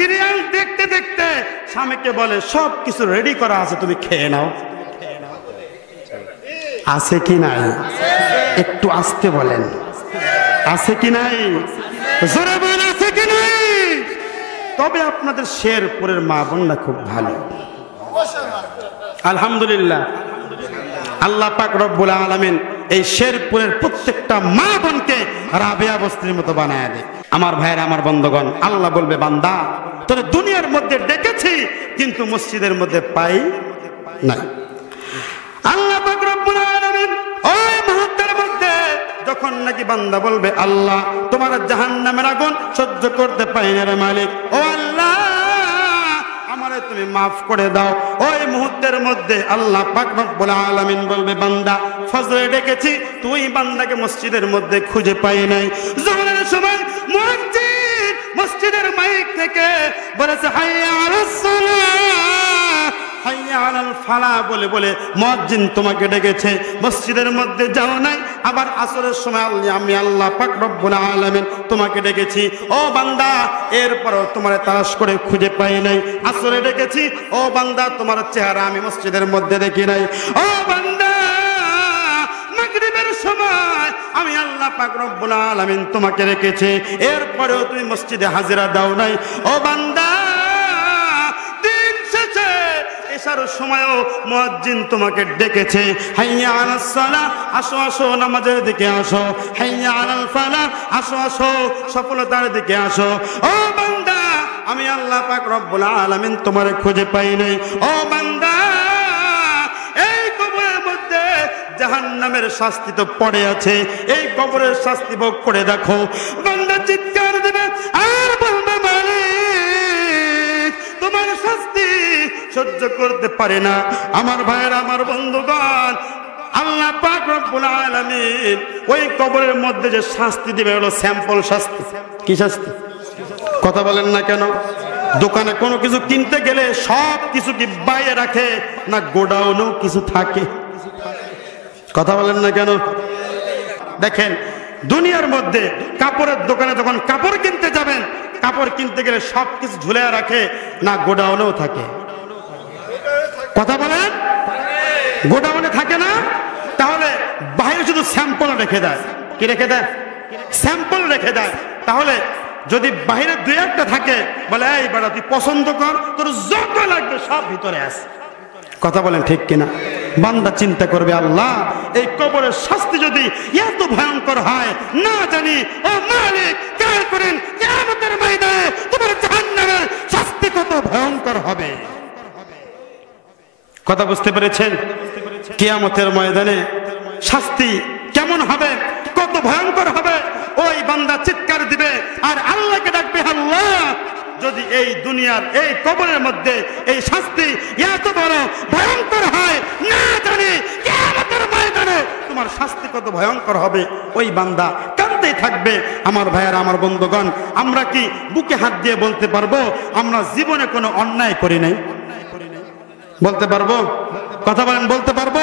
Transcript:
Serial দেখতে দেখতে স্বামীকে বলে সব কিছু রেডি করা আছে, তুমি খেয়ে নাও। আছে কি নাই? একটু আস্তে বলেন, আছে কি নাই? জোরে বলেন, আছে কি নাই? তবে আপনাদের শেরপুরের মা বোনরা খুব ভালো, আলহামদুলিল্লাহ। আল্লাহ পাক রব্বুল আলামিন এই শেরপুরের প্রত্যেকটা মা বোনকে রাবেয়া বস্তির মতো বানায় দেয়। আমার ভাইয়েরা, আমার বন্ধুগণ, আল্লাহ বলবে, বান্দা তোরে দুনিয়ার মধ্যে ডেকেছি কিন্তু মসজিদের মধ্যে পাই নাই। আল্লাহ পাক রব্বুল আলামিন ওই মুহূর্তের মধ্যে যখন নাকি বান্দা বলবে, আল্লাহ তোমার জাহান্নামের আগুন সহ্য করতে পারি না রে মালিক, ও আল্লাহ আমারে তুমি মাফ করে দাও, ওই মুহূর্তের মধ্যে আল্লাহ পাক রব্বুল আলামিন বলবে, বান্দা ফজরে ডেকেছি, তুই বান্দাকে মসজিদের মধ্যে খুঁজে পাই নাই। যোহরের সময় মুয়াজ্জিন মসজিদের মাইক থেকে বলেছে, হাইয়া আলাস সালাহ, হাইয়া আলাল ফালাহ বলে বলে মুয়াজ্জিন তোমাকে ডেকেছে, মসজিদের মধ্যে যাও নাই। আবার আসরের সময় আমি আল্লাহ পাক রব্বুল আলামিন তোমাকে ডেকেছি, ও বান্দা এরপরও তোমার তালাশ করে খুঁজে পাই নাই। আসরে ডেকেছি, ও বান্দা তোমার চেহারা আমি মসজিদের মধ্যে দেখি নাই। ও বান্দা মাগরিবের সময় আমি আল্লাহ পাক রব্বুল আলামিন তোমাকে রেখেছে, এরপরেও তুমি মসজিদে হাজিরা দাও নাই। ও বান্দা দিন শেষে এশার সময়ও মুয়াজ্জিন তোমাকে ডেকেছে, হাইয়া আলাস সালাহ, আসো আসো নামাজের দিকে আসো, হাইয়া আলাল ফালাহ, আসো আসো সফলতার দিকে আসো। ও বান্দা আমি আল্লাহ পাক রব্বুল আলামিন তোমারে খুঁজে পাই নাই। ও বান্দা এই কবরের মধ্যে জাহান্নামের শাস্তি তো পড়ে আছে, এই কবরের শাস্তি ভোগ করে দেখো। বান্দা চিৎকার দেবে আর বলবে, মালিক তোমার শাস্তি সহ্য করতে পারে না। আমার ভাইয়েরা, আমার বন্ধুগণ, আল্লাহ পাক রব্বুল আলামিন ওই কবরের মধ্যে যে শাস্তি দিবে হলো স্যাম্পল শাস্তি। কি শাস্তি? কথা বলেন না কেন? দোকানে কোনো কিছু কিনতে গেলে সব কিছু কি বাইরে রাখে না গোডাউনেও কিছু থাকে? কথা বলেন না কেন? দেখেন দুনিয়ার মধ্যে কাপড়ের দোকানে যখন কাপড় কিনতে যাবেন, কাপড় কিনতে গেলে সব কিছু ঝুলে রাখে না গোডাউনেও থাকে? কথা বলেন, গোডাউনে থাকে না? তাহলে বাইরে শুধু স্যাম্পল রেখে দেয়। কি রেখে দেয়? স্যাম্পল রেখে দেয়। তাহলে যদি বাইরে দুই একটা থাকে, বলে এই বেটা তুই পছন্দ কর, তোর যত লাগবে সব ভিতরে আছে। কথা বলেন ঠিক কিনা? বান্দা চিন্তা করবে, আল্লাহ এই কবরের শাস্তি যদি এত ভয়ঙ্কর হয়, না জানি ও মালিক খেয়াল করেন কিয়ামতের ময়দানে তোমার জাহান্নামের শাস্তি কত ভয়ঙ্কর হবে। কথা বুঝতে পেরেছেন? কিয়ামতের ময়দানে শাস্তি কেমন হবে, কত ভয়ঙ্কর হবে। ওই বান্দা চিৎকার দিবে আর আল্লাহকে ডাকবে, আল্লাহ যদি এই দুনিয়ার এই কবরের মধ্যে এই শাস্তি এত বড় ভয়ঙ্কর হয়, না জানি কিয়ামতের ময়দানে তোমার শাস্তি কত ভয়ঙ্কর হবে। ওই বান্দা কাঁদতেই থাকবে। আমার ভাইয়েরা, আমার বন্ধুগণ, আমরা কি বুকে হাত দিয়ে বলতে পারবো আমরা জীবনে কোনো অন্যায় করি নাই? বলতে পারবো? কথা বলেন, বলতে পারবো?